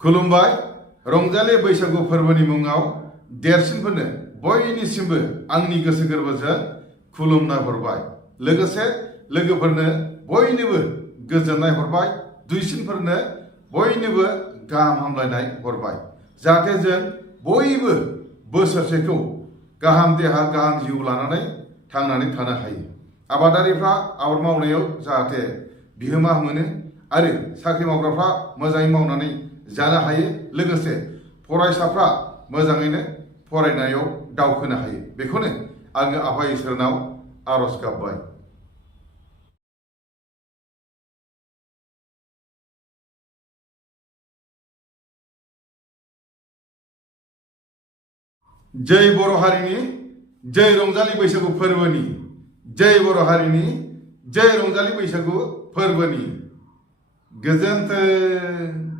खुलुमबाय रंजालि बैसागु फोरबोनि मुङाव देरसिनफोरनो बयनिसिमबो आंनि गोसो गोरबोजों खुलुमना हरबाय लोगोसे लोगोफोरनो बयनोबो गोजोननाय हरबाय दुइसिनफोरनो बयनोबो गाहाम हामलायनाय हरबाय जाहाथे जों बयबो बोसोरसेखौ गाहाम देहा गाहाम जिउ लानानै थांनानै थानो हायो आबादारिफ्रा आबाद मावनायाव जाहाथे बिहोमा मोनो आरो साख्रि मावग्राफ्रा मोजाङै मावनानै जानो हायो लोगोसे फरायसाफ्रा मोजाङैनो फरायनायाव दावखोनो हायो बेखौनो आङो आफा इसोरनाव आरज गाबबाय जय बर' हारिनि जय रंजालि बैसागु फोरबोनि जय बर' हारिनि जय रंजालि बैसागु फोरबोनि गोजोन्थों।